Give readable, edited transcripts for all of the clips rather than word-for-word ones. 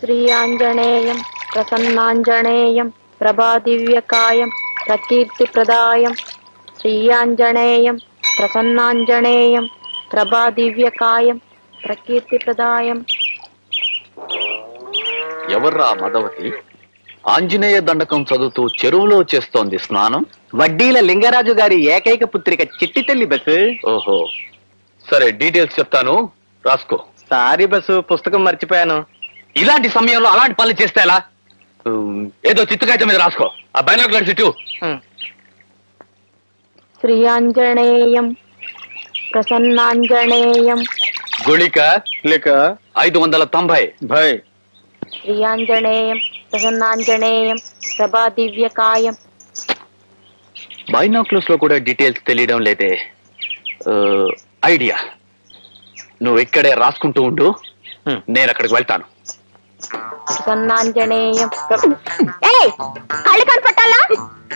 శ్రీయాంజనేయం ప్రసన్నాంజనేయం ప్రభాదివ్యకాయం ప్రకీర్తిప్రదాయం శ్రీయాంజనేయం ప్రసన్నాంజనేయం ప్రభాదివ్యకాయం ప్రకీర్తిప్రదాయం. ఎవర్రా మదవతి? ఆంజనేయ దండకం చదువుతూ చెరువులో చేస్తోంది స్నానం. వడ్డీల లింగరాజు గారి ఏకైక పుత్రిక చిట్టి తల్లి బస్సు. ఓహో, సరే డీటెయిల్స్ చెప్తాను, రాసుకో. సారీ బస్సు, పుస్తకం మర్చిపోయాను. ఇలాంటి సమయంలో అలాంటి పనులు చేస్తే ఎలా? ఏదో చిత్తకాయ మీద రాసుకో. ఆ బైనాక్యులర్ చుట్టూ. శ్రీయాంజనేయం ప్రసన్నాంజనేయం గుళిక లేక 590. శ్రీయాంజనేయం ప్రసన్నాంజనేయం ప్రభాదివ్యకాయం. బైనాక్యులర్స్ లో కూడా డీటెయిల్స్ తెలియడం లేదే. ఐడియా, నువ్వు ఇక్కడే రాసుకుంటూ ఉండు, నేను అక్కడికి వెళ్తాను. ప్రసన్నాంజనేయం కళ్ళు కనపట్టాలా?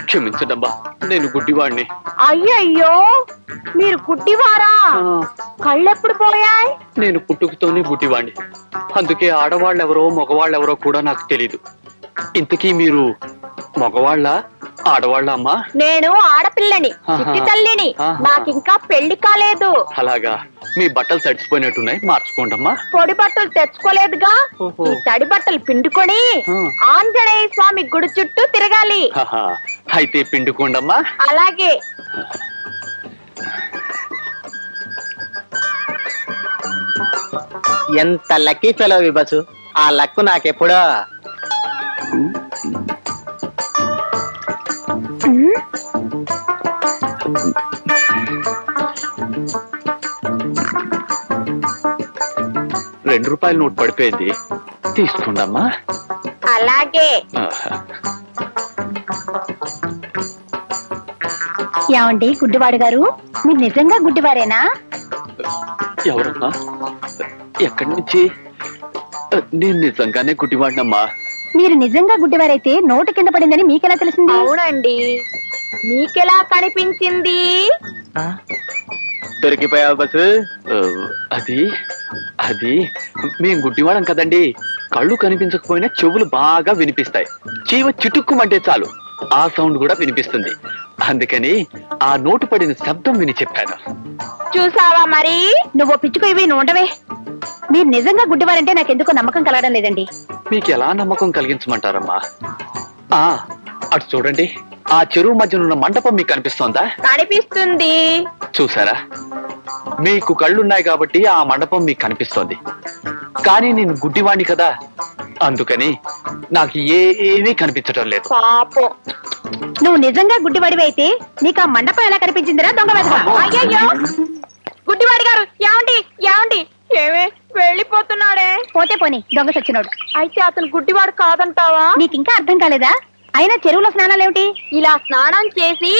క్షమించడమ్మా, నేను గుడ్డివాడిని. అయ్యయ్యో, మీరు గుడ్డివారా? కళ్ళెప్పుడు పోయాయి? నేను పుట్టుకతోనే గుడ్డివాడిని, అందుకే ఆడవాళ్ళెవరో మగవాళ్ళెవరో కూడా నాకు తెలీదు. ఇంతకీ మీరు మగవాళ్ళ ఆడవాళ్ళ అమ్మా? నేను ఆడపిల్లని, చిట్టి తల్లిని, నాకింకా పెళ్లి కాలేదు. అలాగా, మీ బట్టలు తడిచిపోయినట్టున్నాయి, మార్చుకోండమ్మా. పొడి బట్టలు తెచ్చుకోలేదుగా, ఈ తడి బట్టలు పిండుకొని ఆంజనేయ స్వామి గుడి చుట్టూ తిరగాలి. అయితే పిండుకోండమ్మా. అలాగే. ఎంత లక్కీ ఫెలో బస్సు, ఆ లక్కు నాకెప్పుడో. ₹2 నోట్ పడిపోయింది, తీసుకోండమ్మా. అలాగే. ఏమండి గుడ్డివాడు గారు, మీరు నిజంగా గుడ్డివారేనా? ఎవరమ్మా? ఎక్కడి నుంచి? నేను నిజంగానే గుడ్డివాడినమ్మా. మీరు నిజంగా గుడ్డివారైతే నోటు కింద పడిందని మీకెలా తెలిసింది? అవునండి, మీకెలా కనిపించింది? దొరికిపోయావు బస్సు. అది అది మేం గుడ్డివాడం కదండి, కళ్ళు కనిపించకపోయినా చెవులు బాగా వినిపిస్తాయి. చీవ చిటుక్కుమంటే చాలు ఆ సౌండ్ కూడా వినిపిస్తుంది. అందుకని ఆ నోటు పడిన శబ్దం విని చెప్పాను. చూసావా మరి? నువ్వు పిచ్చుకు ఇవి ఉండవే. మీరు నిజంగా గుడ్డివారంటే నాకెందుకో నమ్మకం కలగడం లేదండి. మీకు ఎలా నమ్మకం కలిగించమంటారమ్మా? అటు చూడండి, ఆ చెరువు మధ్యనున్న మండపం మీకు కనిపిస్తోందా? కనిపిస్తుంది. చూసారా, మీకు కళ్ళున్నాయి కాబట్టి ఆ మండపం మీకు కనిపిస్తోంది. కానీ నేను గుడ్డివాణ్ణి కదా, అందుకని నాకు ఏమీ కనిపించడం లేదు. పాపం, నువ్వు నిజంగా గుడ్డివాడివి అయితే నీకు ఆ మండపం ఎలా కనిపించిందిరా దొంగ వెధవ? అయ్యయ్యో, గుడ్డివాడి గారు, ఏమండి ఏమండి, ఏమే వెళ్ళిపోతున్నాడే? పోతే పోని, దొంగ సచ్చినోడు. అయితే అతను గుడ్డివాడు కాదంటావా? నీకింకా అర్థం కాలేదా? అయినా చెరువులో స్నానాలేమిటి? ఇలా స్నానం చేసి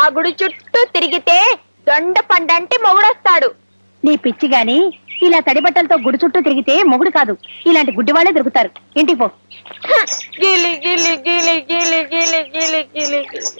ఆ గుడి చుట్టూ తిరిగితే దొండ పండంటి మొగుడొస్తాడు. నీ పిచ్చి గాని, ఇలా తడి బట్టలతో గుడి చుట్టూ తిరిగితే మొగుడు కాదు, ఇలాంటి గుడ్డి వాళ్ళే దొరుకుతారు. ఇంటికి పో. గిలి గిలి గిలి గిలి గిలి గిలి గిలి గిలి.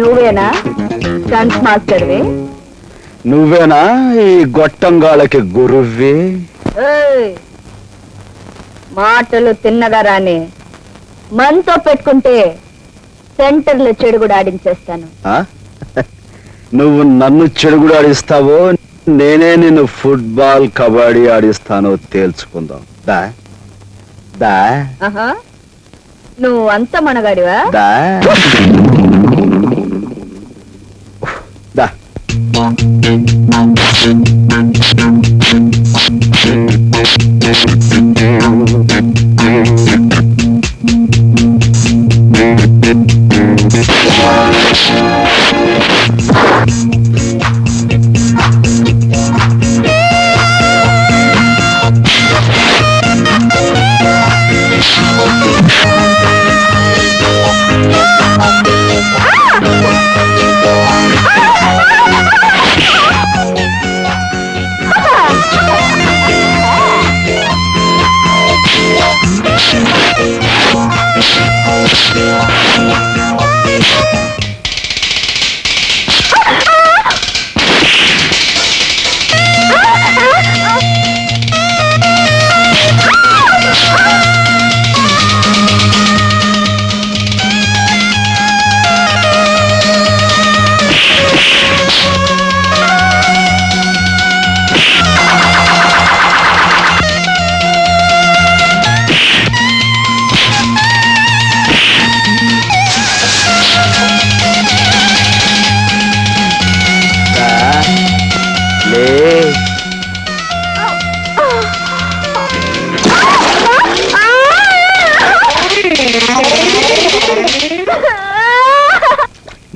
నువ్వేనా డాన్స్ మాస్టర్వే? నువ్వేనా ఈ గొట్టంగాళ్ళకి గురువ్వి? మాటలు తిన్నగా రాని, మనతో పెట్టుకుంటే సెంటర్లో చెడుగుడు ఆడించేస్తాను. నువ్వు నన్ను చెడుగుడు ఆడిస్తావో, నేనే నిన్ను ఫుట్బాల్ కబడ్డీ ఆడిస్తానో తేల్చుకుందాం. దా దా. నువ్వు అంత మనగాడివా? దా దా.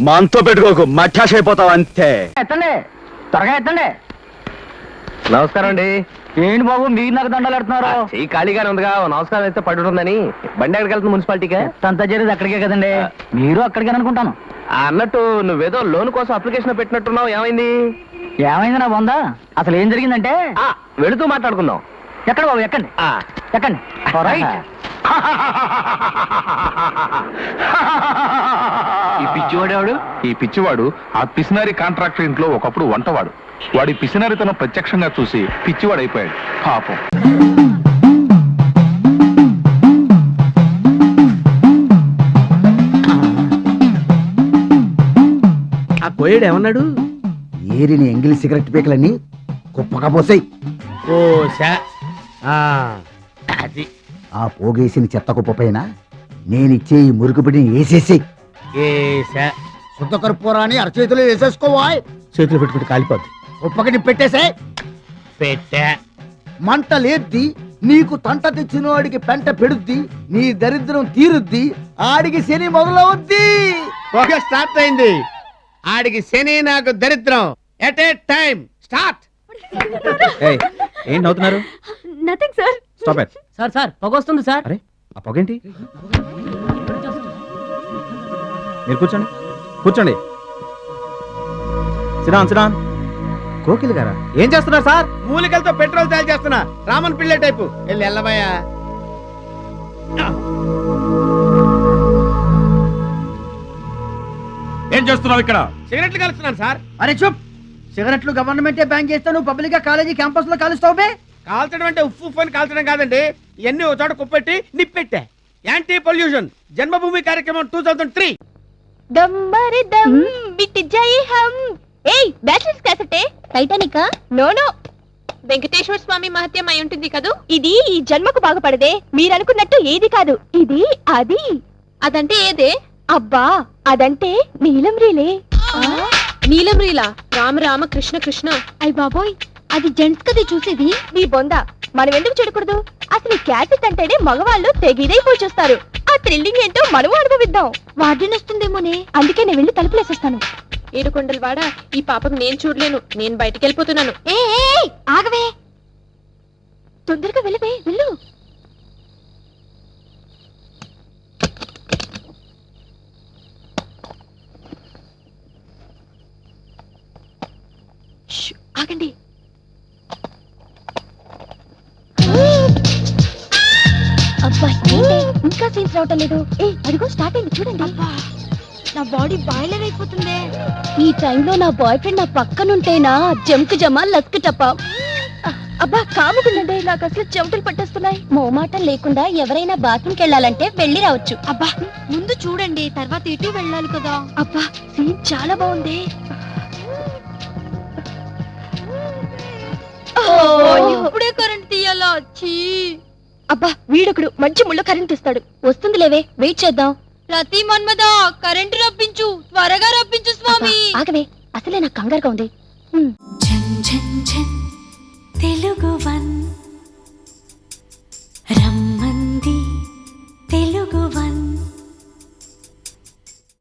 మనతో పెట్టుకోకు మఠాష్ అయిపోతావు అంతే. ఎత్తండి, త్వరగా ఎత్తండి. నమస్కారం అండి. ఏంటి బాబు మీరు నాకు దండాలు పెడుతున్నారు? చెయ్యి ఖాళీగానే ఉందిగా, నమస్కారం అయితే పడుతుందని. బండి ఎక్కడికి వెళ్తుంది? మున్సిపాలిటీకే. అంతా జరిగింది అక్కడికే కదండి. మీరు అక్కడికే అనుకుంటాను. అన్నట్టు నువ్వేదో లోన్ కోసం అప్లికేషన్ పెట్టినట్టున్నావు, ఏమైంది? ఏమైంది నా బొందా? అసలు ఏం జరిగిందంటే వెళుతూ మాట్లాడుకుందాం. ఎక్కడ బాబు? ఎక్కండి ఎక్కండి. ఈ పిచ్చివాడేవాడు? ఈ పిచ్చివాడు ఆ పిసినారి కాంట్రాక్టర్ ఇంట్లో ఒకప్పుడు వంటవాడు. వాడి పిసినారితనం ప్రత్యక్షంగా చూసి పిచ్చివాడైపోయాడు పాపం. ఆ కోయేడు ఏమన్నాడు? ఏరిని ఎంగిలి సిగరెట్ పీకలని కుప్పగా పోసాయి. అది ఆ పోగేసిన చెత్త కుప్ప పైన నేనిచ్చే ఈ మురుగుబిడిని వేసేసి ఏసా. శుద్ధ కర్పూరాన్ని అరచేతిలో వేసేసుకోవా. చేతులు పెట్టుకుంటే కాలిపోద్ది. కుప్పకి పెట్టేసే. పెట్టా. మంట లేద్ది, నీకు తంట తెచ్చిన వాడికి పెంట పెడుద్ది, నీ దరిద్రం తీరుద్ది, ఆడికి శని మొదలవుద్ది. ఓకే, స్టార్ట్ అయింది. ఆడికి శని, నాకు దరిద్రం. At a time start. ఏంటి నవ్వుతున్నారు? Nothing sir. Stop it. Sir పొగ వస్తుంది సార్. అరే ఆ పొగేంటి? మీరు కూర్చోండి, కూర్చోండి. సిరాన్ సిరాన్. కోకిల్ గారా ఏం చేస్తున్నారు సార్? మూలికలతో పెట్రోల్ తయారు చేస్తున్నా. రామన్ పిల్ల టైపు. వెళ్ళి వెళ్ళబోయా. ఏం చేస్తున్నావు ఇక్కడ? సిగరెట్లు కలుస్తున్నాను సార్. అరే చూప్. సిగరెట్లు గవర్నమెంటే బ్యాన్ చేస్తాను, పబ్లిక్ గా కాలేజీ క్యాంపస్ లో కాలుస్తావు. కాల్చడం అంటే ఉప్పు ఉప్పు అని కాల్చడం కాదండి. ఇవన్నీ ఒక చోట కుప్పెట్టి నిప్పెట్టా. యాంటీ పొల్యూషన్ జన్మభూమి కార్యక్రమం 2003. దమ్మరి దమ్ బిట్టి జై హం. ఏయ్ bachelors cassette Titanic? No no, Venkateswara Swamy మహత్యం అయి ఉంటుంది కదూ. ఇది ఈ జన్మకు బాగుపడదే. మీరనుకున్నట్టు ఏది కాదు, ఇది అది. అదంటే ఏదే? అబ్బా అదంటే నీలం రీలే. నీలం రీలా? రామ రామ కృష్ణ కృష్ణ. అయ్ బాబోయ్, అది జెంట్స్ కది చూసేది. నీ బొంద, మనం ఎందుకు చూడకూడదు? అసలు క్యాసెట్ అంటేనే మగవాళ్ళు తెగిదైపోయి చూస్తారు. ఆ థ్రిల్లింగ్ ఏంటో మనము అనుభవిద్దాం. వార్డెన్ వస్తుందేమోనే, అందుకే నేను వెళ్ళి తలుపులేసేస్తాను. ఏడుకొండలు వాడా, ఈ పాపకు నేను చూడలేను. నేను బయటికి వెళ్ళిపోతున్నాను. ఏ ఆగవే, తొందరగా వెళ్ళవే, వెళ్ళు. ఆగండి. అబ్బా ఇంకా సీన్స్ రావటం లేదు. అదిగో స్టార్ట్ అయింది చూడండి. నా బాడీ బాయిలర్ అయిపోతుంది. ఈ టైంలో నా బాయ్ ఫ్రెండ్ నా పక్కనుంటేనా జంకు జమా లస్క్ టపా. అబ్బా కాముకుందండి, నాకు అసలు చెమటలు పట్టేస్తున్నాయి. మోమాటం లేకుండా ఎవరైనా బాత్రూమ్కి వెళ్ళాలంటే వెళ్ళి రావచ్చు. అబ్బా ముందు చూడండి, తర్వాత ఇటు వెళ్ళాలి కదా. అబ్బా సీన్ చాలా బాగుంది. ఇప్పుడే కరెంట్ తీయాలా? అబ్బా వీడొకడు మంచి ముళ్ళ కరెంట్ ఇస్తాడు. వస్తుంది లేవే, వెయిట్ చేద్దాం. ప్రతి మన్మదా కరెంటు రప్పించు, త్వరగా రప్పించు స్వామి. ఆగవే, అసలే నాకు కంగారుగా ఉంది. తెలుగు వన్